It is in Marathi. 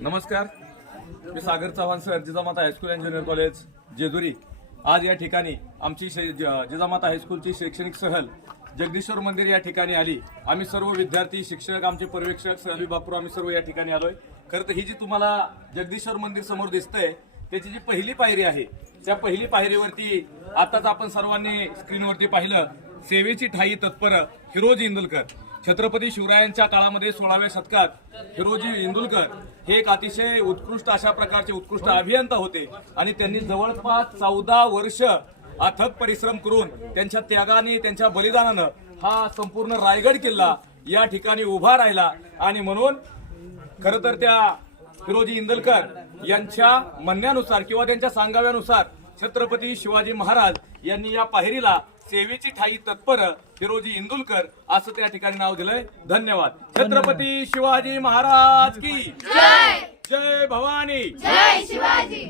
नमस्कार, मी Sagar Chavan sir, Jijamata high school and junior college Jejuri. आज या ठिकाणी आमची जिजामाता हायस्कूलची शैक्षणिक सहल जगदीश्वर मंदिर या ठिकाणी आली। आम्ही सर्व विद्यार्थी, शिक्षक, आमचे पर्यवेक्षक, सहल विभागप्रमुख आम्ही सर्व या ठिकाणी आलोय। खरं तर ही जी तुम्हाला जगदीश्वर मंदिर समोर दिसतंय त्याची जी पहिली पायरी आहे, त्या पहिली पायरीवरती आताच आपण सर्वांनी स्क्रीनवरती पाहिलं, सेवेची ठाई तत्पर हिरोजी इंदुलकर। छत्रपती शिवरायांच्या काळामध्ये 16व्या शतकात हिरोजी इंदुलकर हे एक अतिशय उत्कृष्ट अशा प्रकारचे उत्कृष्ट अभियंता होते आणि त्यांनी जवळपास 14 वर्ष अथक परिश्रम करून त्यांच्या त्यागाने, त्यांच्या बलिदानानं हा संपूर्ण रायगड किल्ला या ठिकाणी उभा राहिला। आणि म्हणून खरं तर त्या हिरोजी इंदुलकर यांच्या म्हणण्यानुसार किंवा त्यांच्या सांगाव्यानुसार छत्रपती शिवाजी महाराज यांनी या पायरीला सेवेची ठाई तत्पर हिरोजी इंदुलकर असं त्या ठिकाणी नाव दिलंय। धन्यवाद। छत्रपती शिवाजी महाराज की जय, जय भवानी, जय शिवाजी।